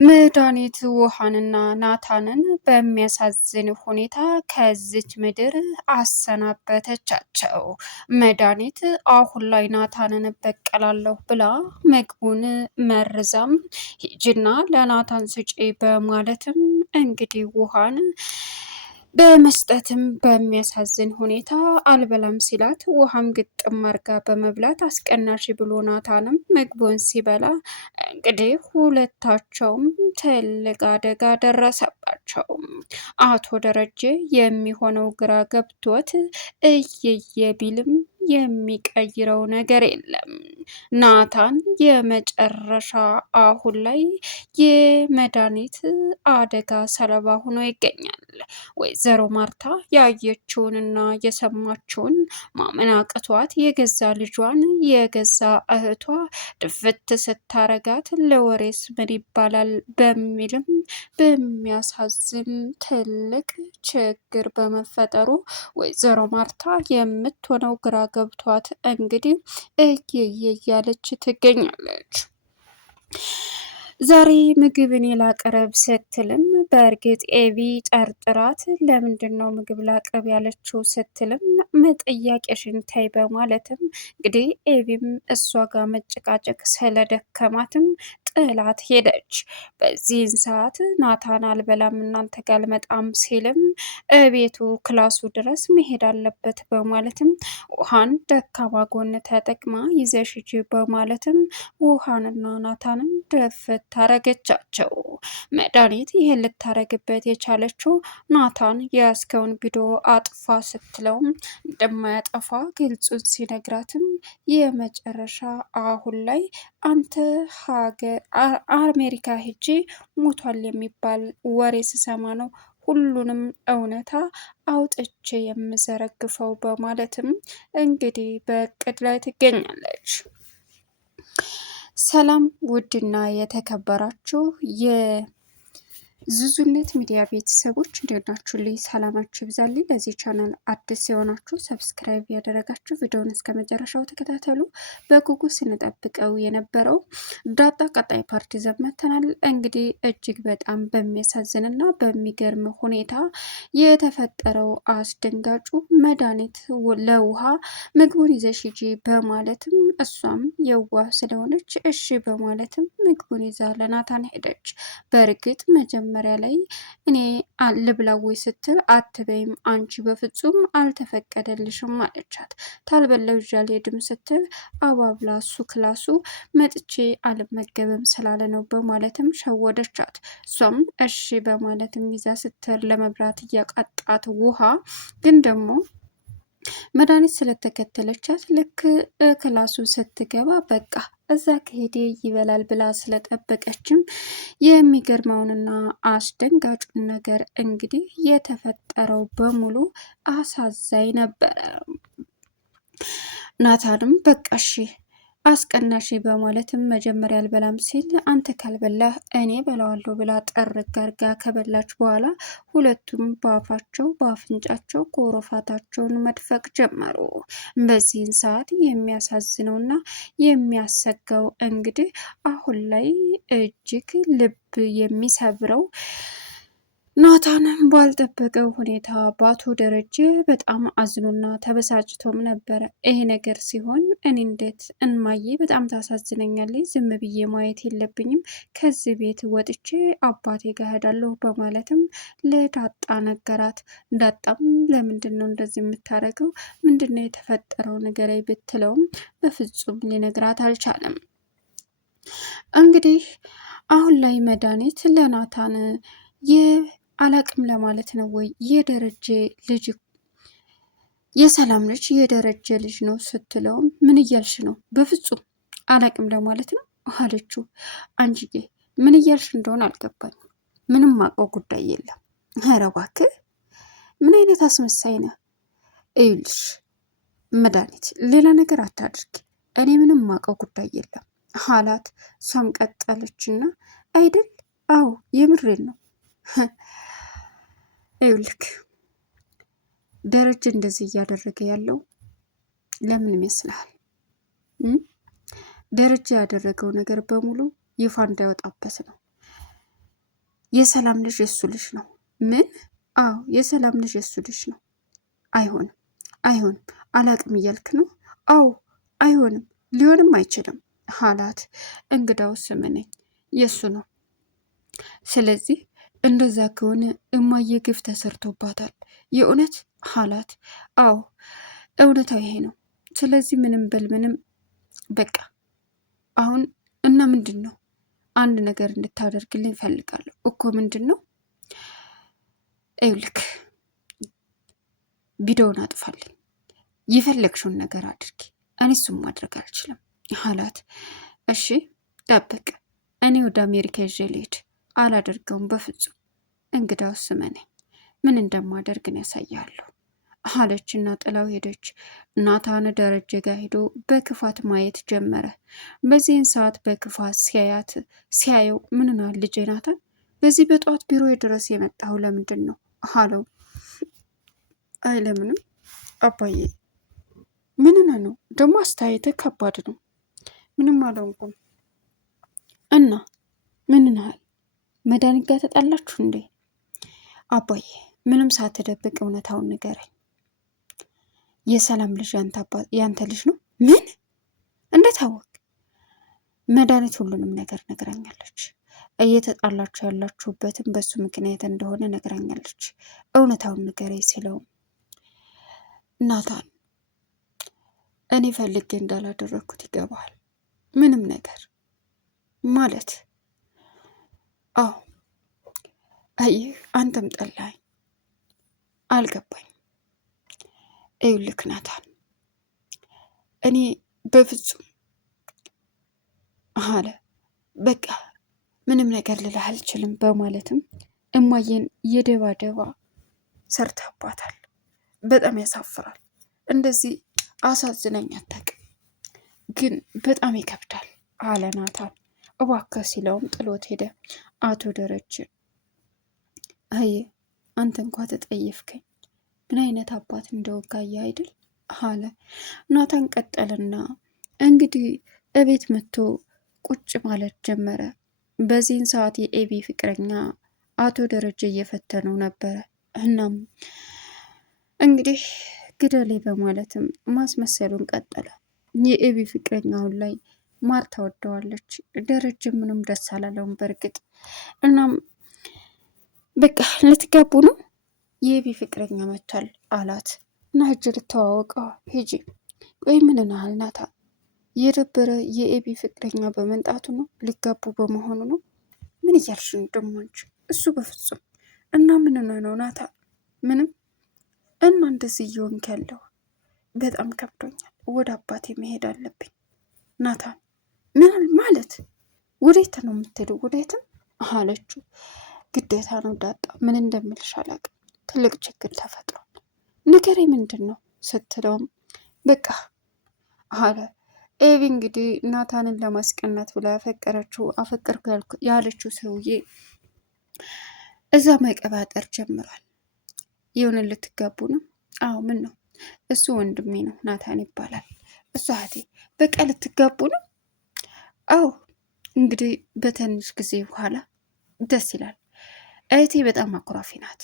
መድኃኒት ውሃንና ናታንን በሚያሳዝን ሁኔታ ከዚች ምድር አሰናበተቻቸው። መድኃኒት አሁን ላይ ናታንን እበቀላለሁ ብላ ምግቡን መርዛም ሂጂና ለናታን ስጪ በማለትም እንግዲህ ውሃን በመስጠትም በሚያሳዝን ሁኔታ አልበላም ሲላት ውሃም ግጥም አርጋ በመብላት አስቀናሽ ብሎ ናታንም ምግቡን ሲበላ እንግዲህ ሁለታቸውም ትልቅ አደጋ ደረሰባቸው። አቶ ደረጀ የሚሆነው ግራ ገብቶት እየየ ቢልም የሚቀይረው ነገር የለም። ናታን የመጨረሻ አሁን ላይ የመድኃኒት አደጋ ሰለባ ሆኖ ይገኛል። ወይዘሮ ማርታ ያየችውንና የሰማችውን ማመን አቅቷት የገዛ ልጇን የገዛ እህቷ ድፍት ስታረጋት ለወሬስ ምን ይባላል በሚልም በሚያሳዝን ትልቅ ችግር በመፈጠሩ ወይዘሮ ማርታ የምትሆነው ግራ ገብቷት እንግዲህ እያለች ትገኛለች። ዛሬ ምግብን ላቅርብ ስትልም በእርግጥ ኤቢ ጠርጥራት ለምንድን ነው ምግብ ላቅርብ ያለችው ስትልም መጠያቄሽን ተይ በማለትም እንግዲህ ኤቢም እሷ ጋር መጨቃጨቅ ስለደከማትም ጥላት ሄደች። በዚህን ሰዓት ናታን አልበላም እናንተ ጋር አልመጣም ሲልም እቤቱ ክላሱ ድረስ መሄድ አለበት በማለትም ውሃን ደካማ ጎን ተጠቅማ ይዘሽ ሂጂ በማለትም ውሃንና ናታንም ደፍት ታረገቻቸው። መድኃኒት ይህን ልታረግበት የቻለችው ናታን የያዝከውን ቪዲዮ አጥፋ ስትለውም እንደማያጠፋ ግልጹን ሲነግራትም የመጨረሻ አሁን ላይ አንተ አሜሪካ ሄጄ ሞቷል የሚባል ወሬ ስሰማ ነው ሁሉንም እውነታ አውጥቼ የምዘረግፈው በማለትም እንግዲህ በእቅድ ላይ ትገኛለች። ሰላም ውድና የተከበራችሁ ዙዙነት ሚዲያ ቤተሰቦች እንዴት ናችሁልኝ? ሰላማችሁ ይብዛልኝ። ለዚህ ቻናል አዲስ የሆናችሁ ሰብስክራይብ ያደረጋችሁ ቪዲዮውን እስከ መጨረሻው ተከታተሉ። በጉጉት ስንጠብቀው የነበረው ዳጣ ቀጣይ ፓርቲ ዘመተናል። እንግዲህ እጅግ በጣም በሚያሳዝንና በሚገርም ሁኔታ የተፈጠረው አስደንጋጩ መድኃኒት ለውሃ ምግቡን ይዘሽ ሂጂ በማለትም እሷም የዋህ ስለሆነች እሺ በማለትም ምግቡን ይዛ ለናታን ሄደች። በእርግጥ መጀመሪያ ላይ እኔ ልብላዊ ስትል አትበይም አንቺ በፍጹም አልተፈቀደልሽም አለቻት። ታልበላው ይዤ አልሄድም ስትል አባብላ እሱ ክላሱ መጥቼ አልመገብም ስላለ ነው በማለትም ሸወደቻት። እሷም እሺ በማለትም ይዛ ስትር ለመብላት እያቃጣት ውሃ ግን ደግሞ መድኃኒት ስለተከተለቻት ልክ ክላሱ ስትገባ በቃ እዛ ከሄዴ ይበላል ብላ ስለጠበቀችም የሚገርመውንና አስደንጋጩን ነገር እንግዲህ የተፈጠረው በሙሉ አሳዛኝ ነበረ። ናታንም በቃ እሺ አስቀናሽ በማለትም መጀመሪያ አልበላም ሲል አንተ ካልበላህ እኔ በላዋለሁ ብላ ጠርግ አርጋ ከበላች በኋላ ሁለቱም በአፋቸው በአፍንጫቸው ኮረፋታቸውን መድፈቅ ጀመሩ። በዚህን ሰዓት የሚያሳዝነውና የሚያሰጋው እንግዲህ አሁን ላይ እጅግ ልብ የሚሰብረው ናታንም ባልጠበቀው ሁኔታ በአቶ ደረጀ በጣም አዝኖና ተበሳጭቶም ነበረ። ይሄ ነገር ሲሆን እኔ እንዴት እማዬ በጣም ታሳዝነኛለች፣ ዝም ብዬ ማየት የለብኝም፣ ከዚህ ቤት ወጥቼ አባቴ ጋር ሄዳለሁ በማለትም ለዳጣ ነገራት። ዳጣም ለምንድን ነው እንደዚህ የምታደርገው? ምንድን ነው የተፈጠረው ነገር ብትለውም በፍጹም ሊነግራት አልቻለም። እንግዲህ አሁን ላይ መድኃኒት ለናታን አላቅም ለማለት ነው ወይ የደረጀ ልጅ የሰላም ልጅ የደረጀ ልጅ ነው ስትለውም ምን እያልሽ ነው? በፍጹም አላቅም ለማለት ነው አለችው። አንቺዬ ምን እያልሽ እንደሆነ አልገባኝ፣ ምንም ማውቀው ጉዳይ የለም። ኧረ እባክህ ምን አይነት አስመሳይ ነህ? እዩልሽ መድኃኒት ሌላ ነገር አታድርግ፣ እኔ ምንም ማውቀው ጉዳይ የለም አላት። እሷም ቀጠለችና አይደል? አዎ የምሬን ነው። ይኸውልህ ደረጀ እንደዚህ እያደረገ ያለው ለምን ይመስልሃል? ደረጀ ያደረገው ነገር በሙሉ ይፋ እንዳይወጣበት ነው። የሰላም ልጅ የሱ ልጅ ነው። ምን? አዎ የሰላም ልጅ የሱ ልጅ ነው። አይሆንም፣ አይሆንም፣ አላቅም እያልክ ነው? አዎ አይሆንም፣ ሊሆንም አይችልም አላት። እንግዳው ስምነኝ የሱ ነው። ስለዚህ እንደዛ ከሆነ እማዬ ግፍ ተሰርቶባታል። የእውነት አላት። አዎ እውነታው ይሄ ነው። ስለዚህ ምንም በል ምንም በቃ አሁን እና ምንድን ነው አንድ ነገር እንድታደርግልኝ እፈልጋለሁ እኮ። ምንድን ነው? ይኸውልህ ቪዲዮውን አጥፋልኝ፣ የፈለግሽውን ነገር አድርጊ፣ እኔ እሱም ማድረግ አልችልም አላት። እሺ ጠብቅ፣ እኔ ወደ አሜሪካ ይዤ ልሄድ። አላደርገውም በፍጹም። እንግዳውስ እመነኝ፣ ምን እንደማደርግን ያሳያለሁ አለችና ጥላው ሄደች። ናታን ደረጀ ጋር ሄዶ በክፋት ማየት ጀመረ። በዚህን ሰዓት በክፋት ሲያየው ምንና ልጄ ናታን በዚህ በጠዋት ቢሮ ድረስ የመጣው ለምንድን ነው አለው። አይ ለምንም አባዬ፣ ምንና ነው ደግሞ አስተያየትህ ከባድ ነው። ምንም አልሆንኩም። እና ምንናል መድኃኒት ጋር ተጣላችሁ እንዴ? አባዬ ምንም ሳትደብቅ እውነታውን ንገረኝ። የሰላም ልጅ ያንተ ልጅ ነው? ምን? እንዴት አወቅ? መድኃኒት ሁሉንም ነገር ነግራኛለች። እየተጣላችሁ ያላችሁበትም በሱ ምክንያት እንደሆነ ነግራኛለች። እውነታውን ንገረኝ ሲለው ናታን እኔ ፈልጌ እንዳላደረግኩት ይገባል። ምንም ነገር ማለት አዎ፣ አየህ አንተም ጠላኝ። አልገባኝ። ይኸውልህ ናታን እኔ በፍጹም አለ በቃ ምንም ነገር ልልህ አልችልም በማለትም እማዬን የደባ ሰርተባታል። በጣም ያሳፍራል። እንደዚህ አሳዝነኝ አታውቅም፣ ግን በጣም ይከብዳል አለ ናታን። እባክህ ሲለውም ጥሎት ሄደ። አቶ ደረጀ አየ አንተ እንኳ ተጠየፍከኝ፣ ምን አይነት አባት እንደወጋየ አይደል አለ ናታን። ቀጠልና እንግዲህ እቤት መጥቶ ቁጭ ማለት ጀመረ። በዚህን ሰዓት የኤቢ ፍቅረኛ አቶ ደረጀ እየፈተነው ነበረ። እናም እንግዲህ ግደሌ በማለትም ማስመሰሉን ቀጠለ። የኤቢ ፍቅረኛ አሁን ላይ ማር ታወደዋለች። ደረጀ ምንም ደስ አላለውም በእርግጥ። እናም በቃ ልትጋቡ ነው? የኤቢ ፍቅረኛ መጥቷል አላት። እና ሂጅ ልተዋወቀ ሂጂ። ቆይ ምን ናህል ናታ? የደበረ የኤቢ ፍቅረኛ በመምጣቱ ነው? ሊጋቡ በመሆኑ ነው? ምን እያልሽ ነው ደግሞ አንቺ? እሱ በፍጹም። እና ምን ነው ናታ? ምንም። እና እንደዚህ እየሆንክ ያለው በጣም ከብዶኛል። ወደ አባቴ መሄድ አለብኝ። ናታን ምን ማለት? ወዴት ነው የምትሄደው? ወዴትም አለችው። ግዴታ ነው ዳጣ፣ ምን እንደምልሽ አላውቅም። ትልቅ ችግር ተፈጥሯል። ንገሬ ምንድን ነው ስትለውም በቃ አለ። ኤቢ እንግዲህ ናታንን ለማስቀናት ብላ ያፈቀረችው አፈቀርኩ ያለችው ሰውዬ እዛ መቀባጠር ጀምሯል። ይሁን ልትጋቡ ነው? አዎ ምን ነው? እሱ ወንድሜ ነው ናታን ይባላል። እሱ እህቴ። በቃ ልትጋቡ ነው? አዎ እንግዲህ በትንሽ ጊዜ በኋላ። ደስ ይላል። እህቴ በጣም አኩራፊ ናት።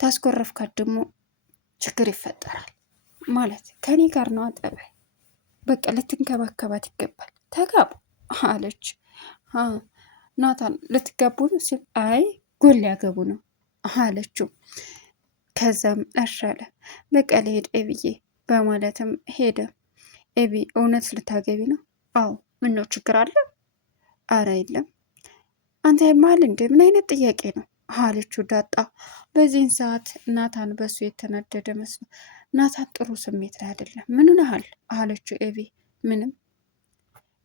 ታስኮረፍካት ደግሞ ችግር ይፈጠራል። ማለት ከኔ ጋር ነው አጠበ። በቃ ልትንከባከባት ይገባል። ተጋቡ አለች። ናታን ልትጋቡ ነው ሲል አይ ጎል ሊያገቡ ነው አለችው። ከዛም እሻለ በቃ ልሄድ ኤቢዬ በማለትም ሄደ። ኤቢ እውነት ልታገቢ ነው? አዎ ምነው ችግር አለ? አረ የለም። አንተ የማል እንደ ምን አይነት ጥያቄ ነው አለችው ዳጣ። በዚህን ሰዓት ናታን በሱ የተናደደ መስሎ ናታን ጥሩ ስሜት ላይ አይደለም። ምን ነሃል አለችው ኤቢ። ምንም።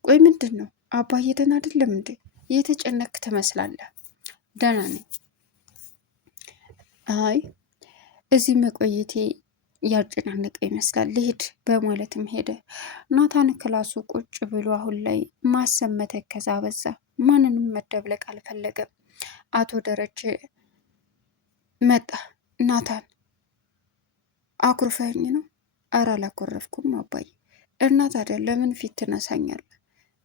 ቆይ ምንድን ነው አባዬ ደህና አይደለም እንዴ? የተጨነክ ትመስላለህ። ደህና ነኝ። አይ እዚህ መቆየቴ ያጨናነቀ ይመስላል ልሂድ በማለትም ሄደ። ናታን ክላሱ ቁጭ ብሎ አሁን ላይ ማሰብ መተከዝ አበዛ። ማንንም መደብለቅ አልፈለገም። አቶ ደረጀ መጣ። ናታን አኩርፈኝ ነው? ኧረ አላኮረፍኩም አባዬ። እና ታዲያ ለምን ፊት ትነሳኛለህ?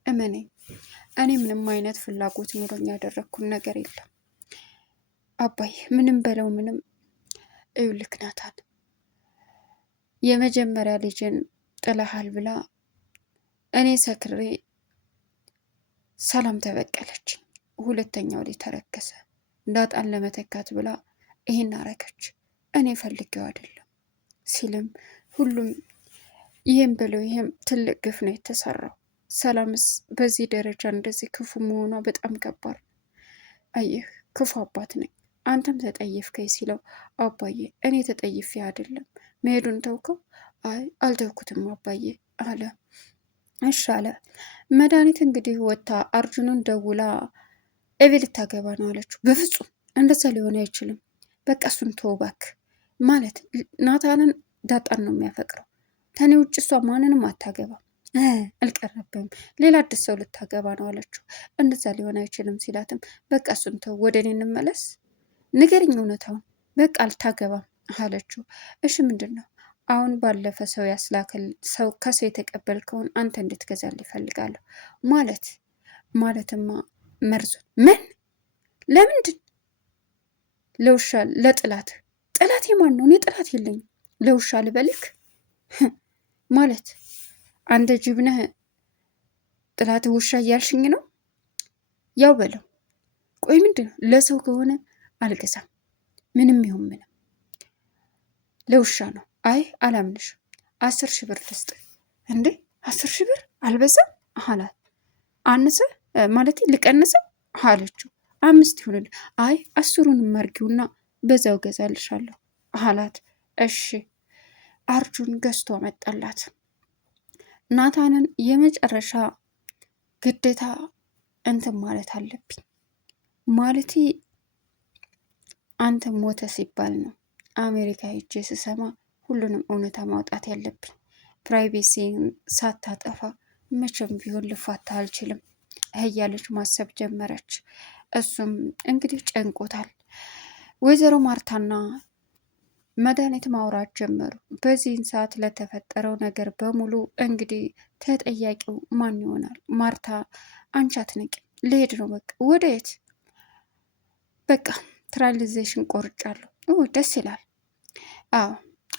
እመኔ እኔ ምንም አይነት ፍላጎት ኑሮኝ ያደረግኩን ነገር የለም። አባዬ ምንም በለው ምንም እዩልክ ናታን የመጀመሪያ ልጅን ጥለሃል ብላ እኔ ሰክሬ ሰላም ተበቀለች። ሁለተኛው ላይ ተረከሰ። ዳጣን ለመተካት ብላ ይሄን አረገች። እኔ ፈልጌው አይደለም ሲልም ሁሉም ይህም ብለው ይህም ትልቅ ግፍ ነው የተሰራው። ሰላምስ በዚህ ደረጃ እንደዚህ ክፉ መሆኗ በጣም ከባድ ነው። አየህ ክፉ አባት ነኝ አንተም ተጠየፍከኝ ሲለው አባዬ እኔ ተጠይፌ አይደለም መሄዱን ተውከው? አይ አልተውኩትም አባዬ አለ። እሺ አለ። መድኃኒት እንግዲህ ወጥታ አርጁንን ደውላ ኤቤ ልታገባ ነው አለችው። በፍጹም እንደዛ ሊሆን አይችልም። በቃ እሱን ተወው እባክህ። ማለት ናታንን ዳጣን ነው የሚያፈቅረው። ተኔ ውጭ እሷ ማንንም አታገባም። አልቀረብም ሌላ አዲስ ሰው ልታገባ ነው አለችው። እንደዛ ሊሆን አይችልም ሲላትም በቃ እሱን ተው፣ ወደ እኔ እንመለስ፣ ንገሪኝ እውነታውን። በቃ አልታገባም አለችው። እሺ ምንድን ነው? አሁን ባለፈ ሰው ያስላከል ሰው ከሰው የተቀበልከውን አንተ እንድትገዛል ይፈልጋለሁ። ማለትማ መርዙን። ምን? ለምንድን? ለውሻ ለጥላት። ጥላት የማን ነው? እኔ ጥላት የለኝም። ለውሻ ልበልክ ማለት አንተ ጅብ ነህ ጥላት ውሻ እያልሽኝ ነው? ያው በለው። ቆይ ምንድን ነው? ለሰው ከሆነ አልገዛም። ምንም ይሁን ምንም ለውሻ ነው። አይ አላምንሽ። 10,000 ብር ልስጥ። እንዴ 10,000 ብር አልበዛም አላት። አንሰ ማለት ልቀንሰ አለችው። 5 ይሁንል። አይ 10ሩንም አርጊውና በዛው ገዛልሻለሁ አላት። እሺ አርጁን ገዝቶ መጣላት። ናታንን የመጨረሻ ግዴታ እንትን ማለት አለብኝ ማለቴ አንተ ሞተ ሲባል ነው አሜሪካ ሄጄ ስሰማ ሁሉንም እውነታ ማውጣት ያለብኝ። ፕራይቬሲን ሳታጠፋ መቼም ቢሆን ልፋታ አልችልም እያለች ማሰብ ጀመረች። እሱም እንግዲህ ጨንቆታል። ወይዘሮ ማርታና መድኃኒት ማውራት ጀመሩ። በዚህን ሰዓት ለተፈጠረው ነገር በሙሉ እንግዲህ ተጠያቂው ማን ይሆናል? ማርታ አንቺ አትነቂም፣ ልሄድ ነው በቃ። ወደ የት? በቃ ትራንዚሽን ቆርጫለሁ። ደስ ይላል። አዎ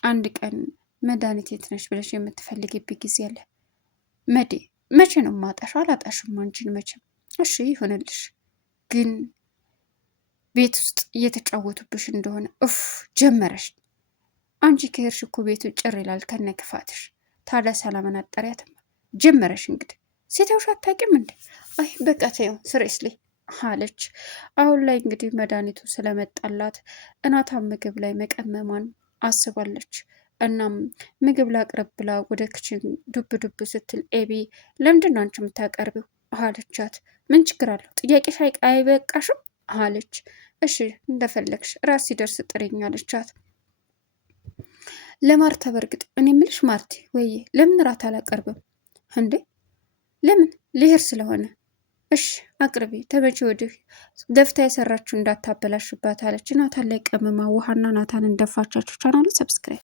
አንድ ቀን መድኃኒት የት ነሽ ብለሽ የምትፈልጊበት ጊዜ አለ። መቼ ነው ማጣሽ? አላጣሽም አንቺን መቼም። እሺ ይሆንልሽ፣ ግን ቤት ውስጥ እየተጫወቱብሽ እንደሆነ እፍ ጀመረሽ። አንቺ ከሄድሽ እኮ ቤቱ ጭር ይላል ከነ ክፋትሽ። ታዲያ ሰላምን አጠሪያትም ጀመረሽ። እንግዲህ ሴታውሽ አታውቂም እንዴ? አይ በቃ ተይው ስሬስሊ አለች። አሁን ላይ እንግዲህ መድኃኒቱ ስለመጣላት እናቷን ምግብ ላይ መቀመሟን አስባለች። እናም ምግብ ላቅርብ ብላ ወደ ክችን ዱብ ዱብ ስትል ኤቢ ለምንድን ነው አንቺ የምታቀርቢው አለቻት። ምን ችግር አለው? ጥያቄሽ አይበቃሽም አለች። እሺ እንደፈለግሽ ራስ ሲደርስ ጥሪኝ አለቻት። ለማርታ በርግጥ እኔ የምልሽ ማርቲ፣ ወይ ለምን ራት አላቀርብም እንዴ? ለምን? ልሄድ ስለሆነ። እሺ አቅርቢ፣ ተመቼ ወዲህ ደፍታ የሰራችው እንዳታበላሽባት አለች። ናታን ላይ ቀመማ ውሃና ናታን እንደፋቻቸው። ቻናሉ ሰብስክራይብ